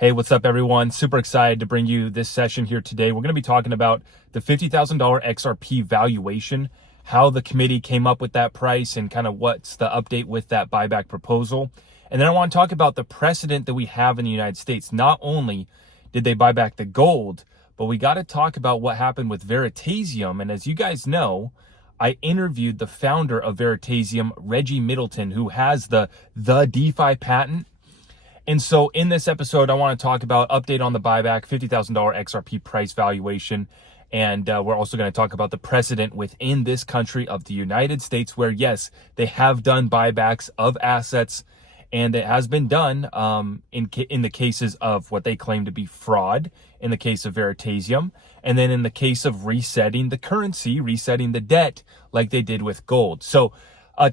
Hey, what's up, everyone? Super excited to bring you this session here today. We're going to be talking about the $50,000 XRP valuation, how the committee came up with that price, and kind of what's the update with that buyback proposal. And then I want to talk about the precedent that we have in the United States. Not only did they buy back the gold, but we got to talk about what happened with Veritasium. And as you guys know, I interviewed the founder of Veritasium, Reggie Middleton, who has the DeFi patent. And so in this episode, I want to talk about update on the buyback, $50,000 XRP price valuation. And we're also going to talk about the precedent within this country of the United States where, yes, they have done buybacks of assets. And it has been done in the cases of what they claim to be fraud, in the case of Veritasium, and then in the case of resetting the currency, resetting the debt like they did with gold. So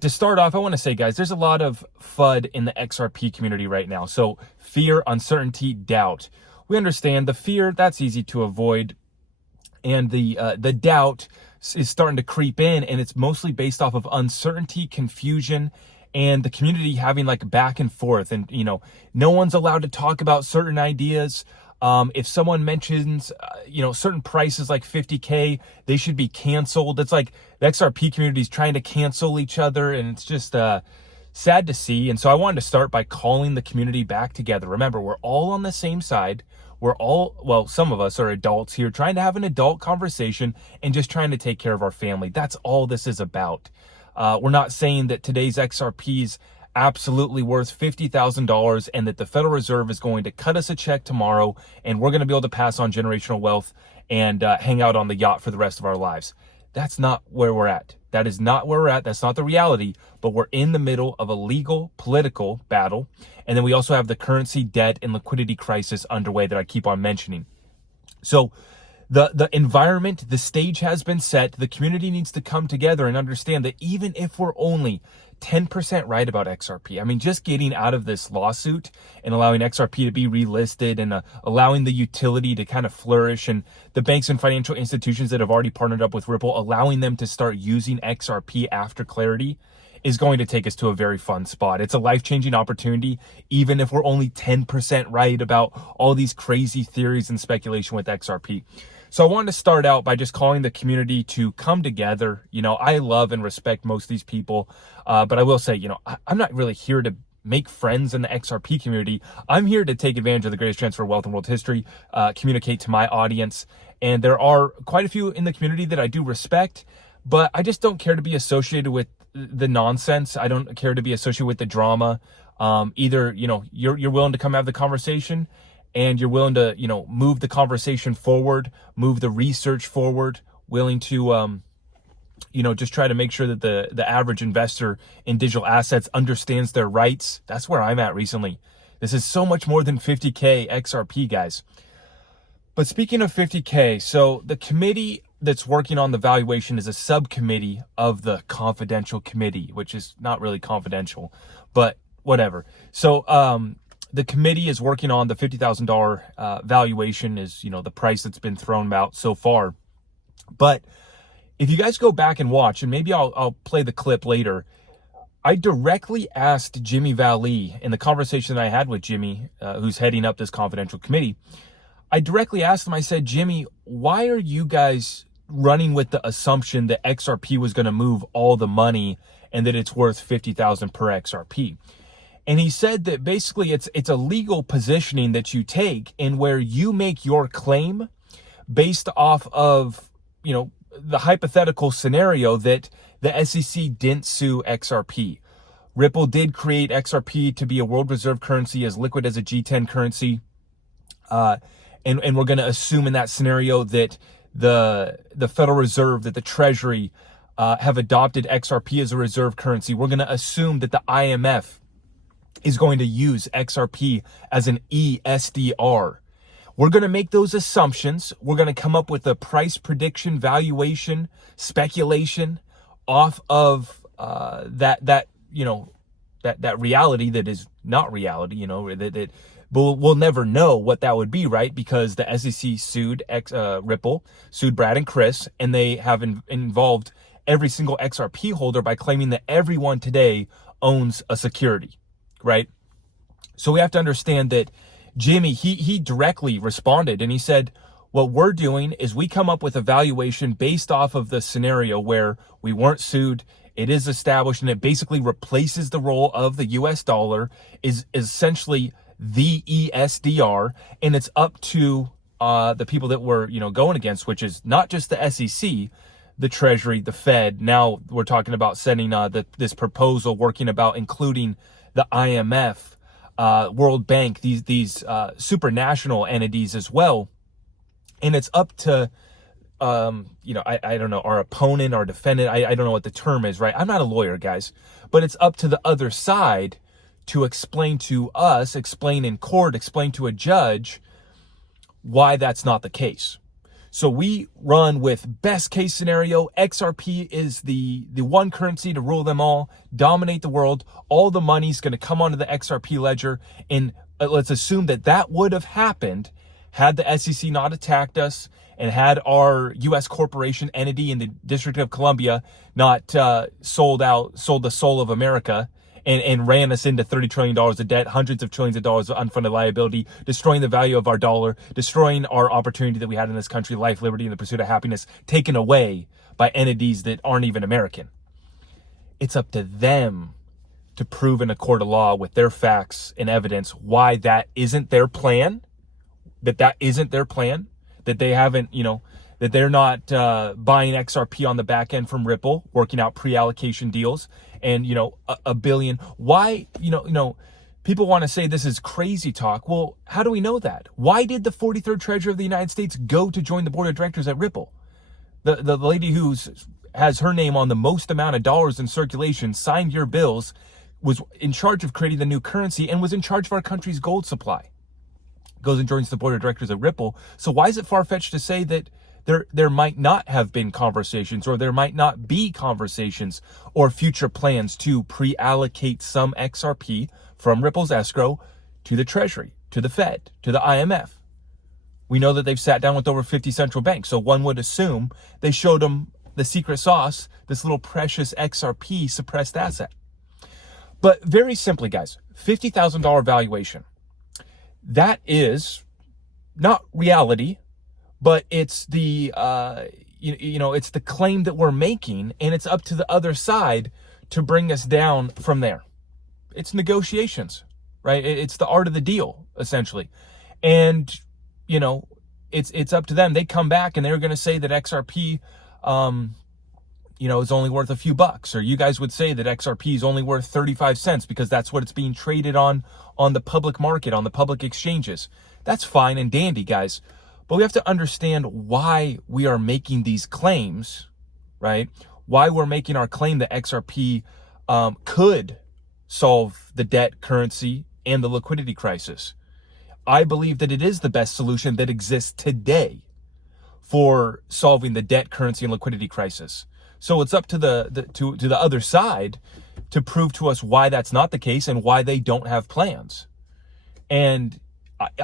to start off, I want to say, guys, there's a lot of FUD in the XRP community right now. So fear, uncertainty, doubt. We understand the fear, that's easy to avoid. And the doubt is starting to creep in, and it's mostly based off of uncertainty, confusion, and the community having like back and forth. And, you know, no one's allowed to talk about certain ideas. If someone mentions, certain prices like 50K, they should be canceled. It's like the XRP community is trying to cancel each other, and it's just sad to see. And so I wanted to start by calling the community back together. Remember, we're all on the same side. We're all, well, some of us are adults here trying to have an adult conversation and just trying to take care of our family. That's all this is about. We're not saying that today's XRP is absolutely worth $50,000 and that the Federal Reserve is going to cut us a check tomorrow and we're going to be able to pass on generational wealth and hang out on the yacht for the rest of our lives. That's not where we're at. That is not where we're at. That's not the reality, but we're in the middle of a legal political battle. And then we also have the currency, debt, and liquidity crisis underway that I keep on mentioning. So the environment, the stage has been set. The community needs to come together and understand that even if we're only 10% right about XRP, I mean, just getting out of this lawsuit and allowing XRP to be relisted and allowing the utility to kind of flourish, and the banks and financial institutions that have already partnered up with Ripple, allowing them to start using XRP after clarity is going to take us to a very fun spot. It's a life-changing opportunity, even if we're only 10% right about all these crazy theories and speculation with XRP. So I wanted to start out by just calling the community to come together. You know, I love and respect most of these people, but I will say, I'm not really here to make friends in the XRP community. I'm here to take advantage of the greatest transfer of wealth in world history, communicate to my audience. And there are quite a few in the community that I do respect, but I just don't care to be associated with the nonsense. I don't care to be associated with the drama. Either, you're willing to come have the conversation, and you're willing to, move the conversation forward, move the research forward, willing to, just try to make sure that the average investor in digital assets understands their rights. That's where I'm at recently. This is so much more than 50K XRP, guys. But speaking of 50K, so the committee that's working on the valuation is a subcommittee of the confidential committee, which is not really confidential, but whatever. So, the committee is working on the $50,000 valuation is, the price that's been thrown out so far. But if you guys go back and watch, and maybe I'll play the clip later, I directly asked Jimmy Valley in the conversation that I had with Jimmy, who's heading up this confidential committee. I directly asked him, I said, Jimmy, why are you guys running with the assumption that XRP was going to move all the money and that it's worth $50,000 per XRP? And he said that basically it's a legal positioning that you take in where you make your claim based off of, the hypothetical scenario that the SEC didn't sue XRP. Ripple did create XRP to be a world reserve currency as liquid as a G10 currency. And we're going to assume in that scenario that the Federal Reserve, that the Treasury have adopted XRP as a reserve currency. We're going to assume that the IMF is going to use XRP as an ESDR. We're going to make those assumptions. We're going to come up with a price prediction, valuation, speculation off of that reality that is not reality. That we'll never know what that would be, right? Because the SEC sued Ripple, sued Brad and Chris, and they have involved every single XRP holder by claiming that everyone today owns a security. Right? So we have to understand that Jimmy, he directly responded and he said, what we're doing is we come up with a valuation based off of the scenario where we weren't sued. It is established and it basically replaces the role of the US dollar, is essentially the ESDR, and it's up to the people that we're, going against, which is not just the SEC, the Treasury, the Fed. Now we're talking about sending this proposal, working about including the IMF, World Bank, these supranational entities as well. And it's up to, I don't know, our opponent, our defendant, I don't know what the term is, right? I'm not a lawyer, guys, but it's up to the other side to explain to us, explain in court, explain to a judge why that's not the case. So we run with best case scenario. XRP is the one currency to rule them all, dominate the world. All the money's going to come onto the XRP ledger. And let's assume that would have happened had the SEC not attacked us and had our U.S. corporation entity in the District of Columbia not sold the soul of America and ran us into $30 trillion of debt, hundreds of trillions of dollars of unfunded liability, destroying the value of our dollar, destroying our opportunity that we had in this country, life, liberty, and the pursuit of happiness, taken away by entities that aren't even American. It's up to them to prove in a court of law with their facts and evidence why that isn't their plan, that isn't their plan, that they haven't, that they're not buying XRP on the back end from Ripple, working out pre-allocation deals, and a billion. Why, people want to say this is crazy talk. Well, how do we know that? Why did the 43rd Treasurer of the United States go to join the board of directors at Ripple? The lady who has her name on the most amount of dollars in circulation, signed your bills, was in charge of creating the new currency and was in charge of our country's gold supply. Goes and joins the board of directors at Ripple. So why is it far-fetched to say that there might not have been conversations, or there might not be conversations or future plans to pre-allocate some XRP from Ripple's escrow to the Treasury, to the Fed, to the IMF? We know that they've sat down with over 50 central banks, so one would assume they showed them the secret sauce, this little precious XRP suppressed asset. But very simply, guys, $50,000 valuation. That is not reality, but it's the it's the claim that we're making, and it's up to the other side to bring us down from there. It's negotiations, right? It's the art of the deal, essentially. And it's up to them. They come back and they're going to say that XRP is only worth a few bucks, or you guys would say that XRP is only worth 35 cents because that's what it's being traded on the public market, on the public exchanges. That's fine and dandy, guys. But we have to understand why we are making these claims, right? Why we're making our claim that XRP could solve the debt, currency, and the liquidity crisis. I believe that it is the best solution that exists today for solving the debt, currency, and liquidity crisis. So it's up to the other side to prove to us why that's not the case and why they don't have plans. And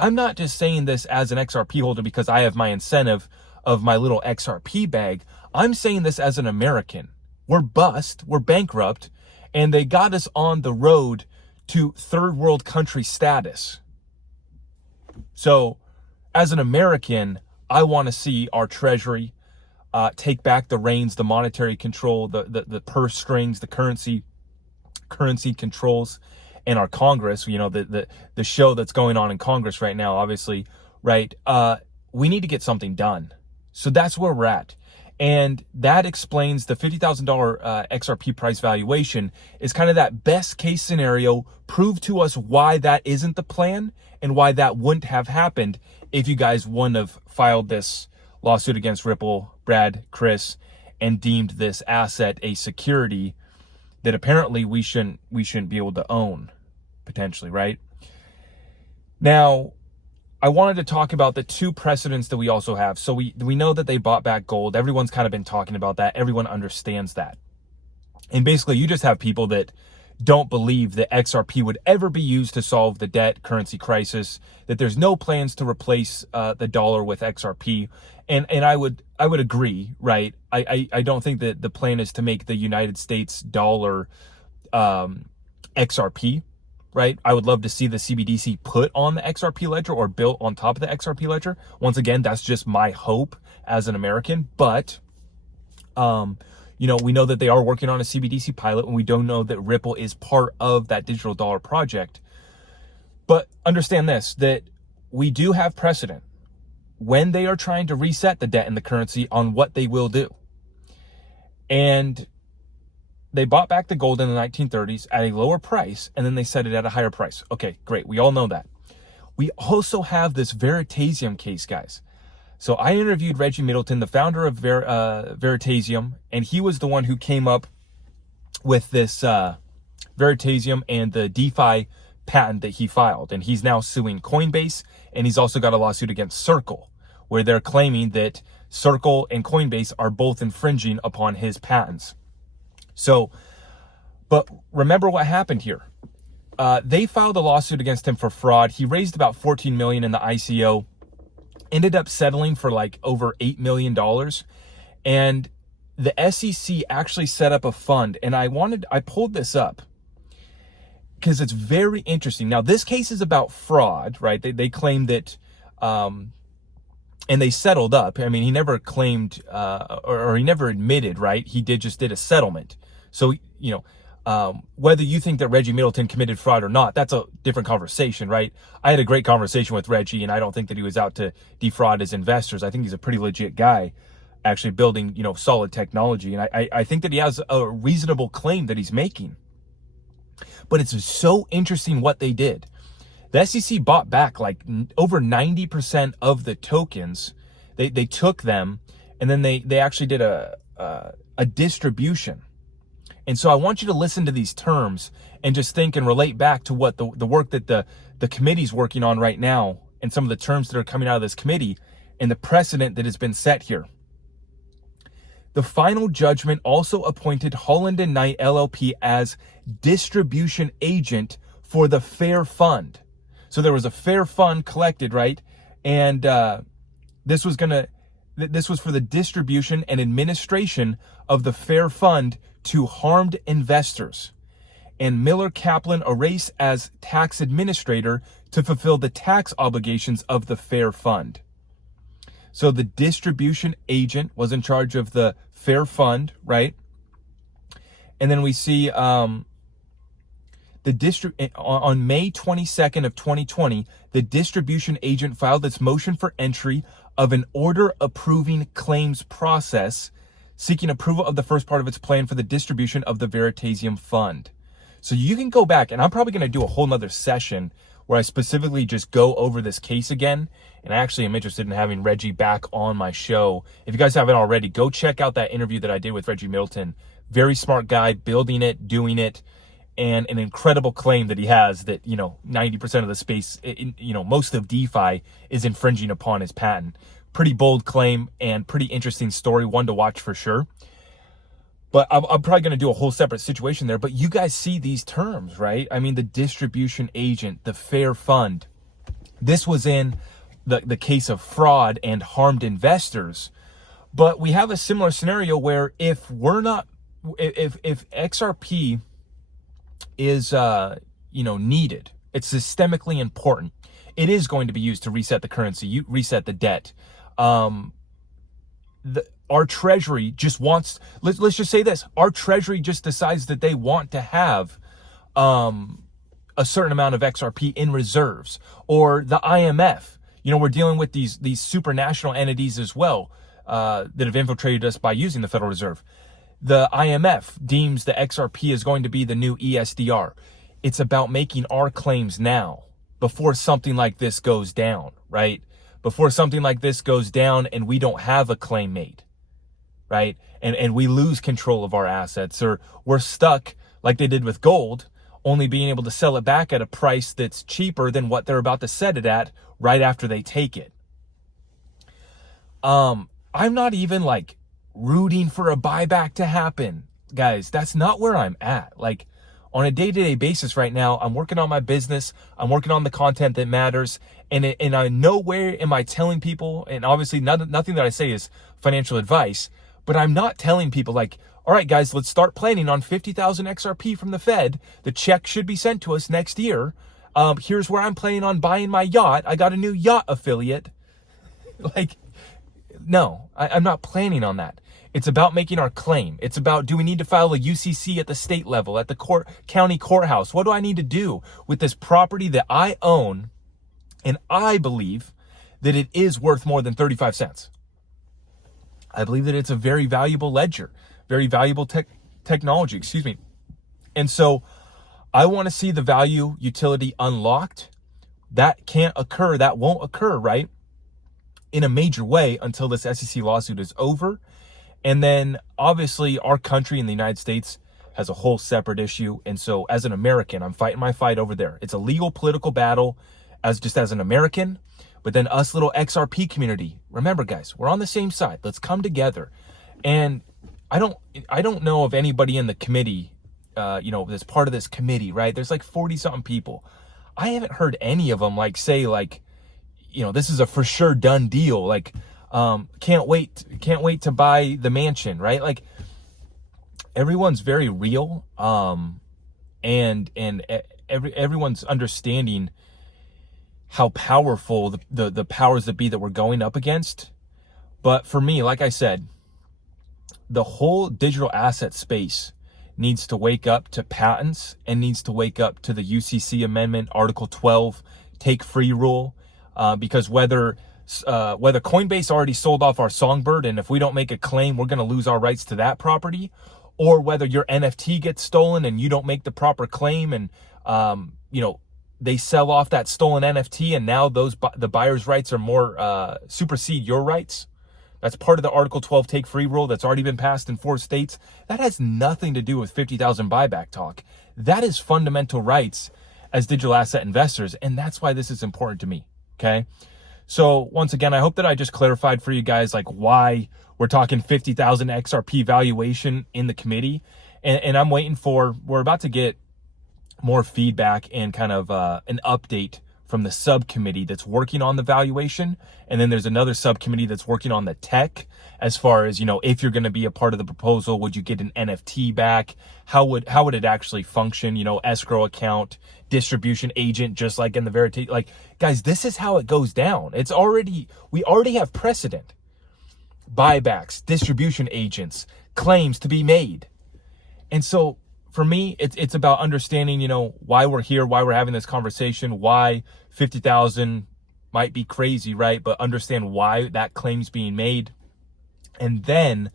I'm not just saying this as an XRP holder because I have my incentive of my little XRP bag. I'm saying this as an American. We're bust, we're bankrupt, and they got us on the road to third world country status. So as an American, I want to see our Treasury take back the reins, the monetary control, the purse strings, the currency controls, and our Congress, the show that's going on in Congress right now, obviously, right? We need to get something done. So that's where we're at. And that explains the $50,000 XRP price valuation is kind of that best case scenario. Prove to us why that isn't the plan and why that wouldn't have happened if you guys wouldn't have filed this lawsuit against Ripple, Brad, Chris, and deemed this asset a security that apparently we shouldn't be able to own, potentially, right? Now, I wanted to talk about the two precedents that we also have. So we know that they bought back gold. Everyone's kind of been talking about that. Everyone understands that. And basically, you just have people that don't believe that XRP would ever be used to solve the debt currency crisis, that there's no plans to replace the dollar with XRP. And I would agree, right? I don't think that the plan is to make the United States dollar XRP. right? I would love to see the CBDC put on the XRP ledger or built on top of the XRP ledger. Once again, that's just my hope as an American. But, you know, we know that they are working on a CBDC pilot, and we don't know that Ripple is part of that digital dollar project. But understand this, that we do have precedent when they are trying to reset the debt and the currency on what they will do. And they bought back the gold in the 1930s at a lower price, and then they set it at a higher price. Okay, great. We all know that. We also have this Veritasium case, guys. So I interviewed Reggie Middleton, the founder of Veritasium, and he was the one who came up with this Veritasium and the DeFi patent that he filed. And he's now suing Coinbase, and he's also got a lawsuit against Circle, where they're claiming that Circle and Coinbase are both infringing upon his patents. So, but remember what happened here. They filed a lawsuit against him for fraud. He raised about $14 million in the ICO, ended up settling for like over $8 million. And the SEC actually set up a fund. And I pulled this up because it's very interesting. Now, this case is about fraud, right? They claim that, and they settled up. I mean, he never claimed, or he never admitted, right? He just did a settlement. So, you know, whether you think that Reggie Middleton committed fraud or not, that's a different conversation, right? I had a great conversation with Reggie, and I don't think that he was out to defraud his investors. I think he's a pretty legit guy, actually building, you know, solid technology. And I think that he has a reasonable claim that he's making. But it's so interesting what they did. The SEC bought back like over 90% of the tokens. They took them, and then they actually did a distribution. And so I want you to listen to these terms and just think and relate back to what the work that the committee's working on right now, and some of the terms that are coming out of this committee and the precedent that has been set here. The final judgment also appointed Holland and Knight LLP as distribution agent for the Fair Fund. So there was a Fair Fund collected, right? And this was for the distribution and administration of the Fair Fund to harmed investors, and Miller Kaplan erased as tax administrator to fulfill the tax obligations of the Fair Fund. So the distribution agent was in charge of the Fair Fund, right? And then we see on May 22nd of 2020, the distribution agent filed its motion for entry of an order approving claims process, seeking approval of the first part of its plan for the distribution of the Veritasium fund. So you can go back, and I'm probably going to do a whole nother session where I specifically just go over this case again. And I actually am interested in having Reggie back on my show. If you guys haven't already, go check out that interview that I did with Reggie Middleton. Very smart guy, building it, doing it, and an incredible claim that he has that, you know, 90% of the space, you know, most of DeFi is infringing upon his patent. Pretty bold claim and pretty interesting story, one to watch for sure. But I'm probably going to do a whole separate situation there. But you guys see these terms, right? I mean, the distribution agent, the Fair Fund. This was in the case of fraud and harmed investors. But we have a similar scenario where if XRP is, needed, it's systemically important, it is going to be used to reset the currency, reset the debt. Our Treasury just wants, let's just say this, our Treasury just decides that they want to have a certain amount of XRP in reserves, or the IMF. You know, we're dealing with these supranational entities as well that have infiltrated us by using the Federal Reserve. The IMF deems the XRP is going to be the new ESDR. It's about making our claims now before something like this goes down, right? Before something like this goes down and we don't have a claim made, right? And we lose control of our assets, or we're stuck like they did with gold, only being able to sell it back at a price that's cheaper than what they're about to set it at right after they take it. I'm not even like rooting for a buyback to happen, guys. That's not where I'm at. Like, on a day-to-day basis right now, I'm working on my business. I'm working on the content that matters. And I nowhere am I telling people, and obviously nothing that I say is financial advice, But I'm not telling people like, all right, guys, let's start planning on 50,000 XRP from the Fed. The check should be sent to us next year. Here's where I'm planning on buying my yacht. I got a new yacht affiliate. Like, no, I'm not planning on that. It's about making our claim. It's about, do we need to file a UCC at the state level, at the county courthouse? What do I need to do with this property that I own? And I believe that it is worth more than 35 cents. I believe that it's a very valuable ledger, very valuable technology, excuse me. And so I want to see the value utility unlocked. That can't occur, that won't occur, right, in a major way until this SEC lawsuit is over. And then obviously our country in the United States has a whole separate issue. And so as an American, I'm fighting my fight over there. It's a legal political battle as an American. But then us little XRP community, remember guys, we're on the same side. Let's come together. And I don't know of anybody in the committee, that's part of this committee, right? There's like 40 something people. I haven't heard any of them say this is a for sure done deal. Like, can't wait to buy the mansion, right? Like, everyone's very real. And everyone's understanding how powerful the powers that be that we're going up against. But for me, like I said, the whole digital asset space needs to wake up to patents and needs to wake up to the UCC amendment, Article 12, take free rule, because whether Coinbase already sold off our Songbird, and if we don't make a claim, we're going to lose our rights to that property, or whether your NFT gets stolen and you don't make the proper claim, and they sell off that stolen NFT, and now the buyer's rights are more supersede your rights. That's part of the Article 12 take free rule that's already been passed in 4 states. That has nothing to do with 50,000 buyback talk. That is fundamental rights as digital asset investors, and that's why this is important to me, okay? So once again, I hope that I just clarified for you guys why we're talking 50,000 XRP valuation in the committee, and I'm waiting we're about to get more feedback and kind of an update from the subcommittee that's working on the valuation. And then there's another subcommittee that's working on the tech, as far as, if you're going to be a part of the proposal, would you get an NFT back? How would it actually function? Escrow account, distribution agent, just like in the Verity. Like, guys, this is how it goes down. We already have precedent. Buybacks, distribution agents, claims to be made. And so for me, it's about understanding, why we're here, why we're having this conversation, why 50,000 might be crazy, right? But understand why that claim's being made. And then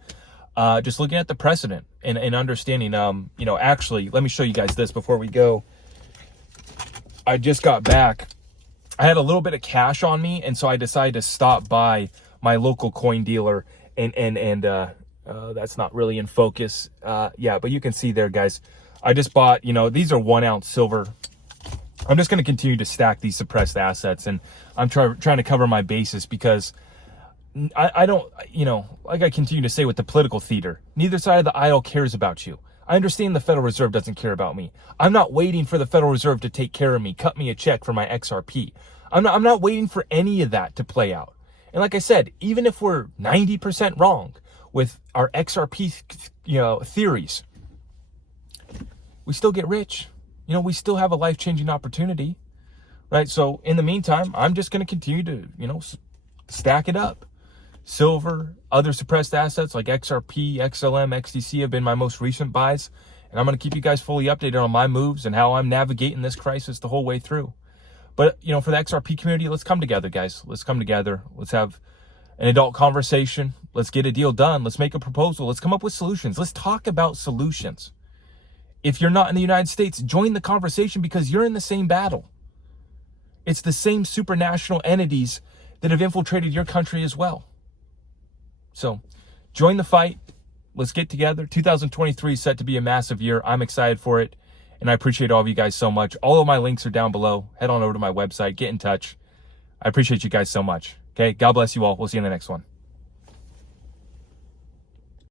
just looking at the precedent and understanding, actually, let me show you guys this before we go. I just got back. I had a little bit of cash on me, and so I decided to stop by my local coin dealer and that's not really in focus. Yeah, but you can see there, guys. I just bought, these are 1 ounce silver. I'm just going to continue to stack these suppressed assets, and I'm trying to cover my bases, because I don't, like I continue to say with the political theater, neither side of the aisle cares about you. I understand the Federal Reserve doesn't care about me. I'm not waiting for the Federal Reserve to take care of me, cut me a check for my XRP. I'm not waiting for any of that to play out. And like I said, even if we're 90% wrong with our XRP, theories, we still get rich. We still have a life-changing opportunity, right? So in the meantime, I'm just going to continue to, stack it up. Silver, other suppressed assets like XRP, XLM, XDC have been my most recent buys. And I'm going to keep you guys fully updated on my moves and how I'm navigating this crisis the whole way through. But, for the XRP community, let's come together, guys. Let's come together. Let's have an adult conversation. Let's get a deal done. Let's make a proposal. Let's come up with solutions. Let's talk about solutions. If you're not in the United States, join the conversation, because you're in the same battle. It's the same supranational entities that have infiltrated your country as well. So join the fight. Let's get together. 2023 is set to be a massive year. I'm excited for it. And I appreciate all of you guys so much. All of my links are down below. Head on over to my website. Get in touch. I appreciate you guys so much. Okay. God bless you all. We'll see you in the next one.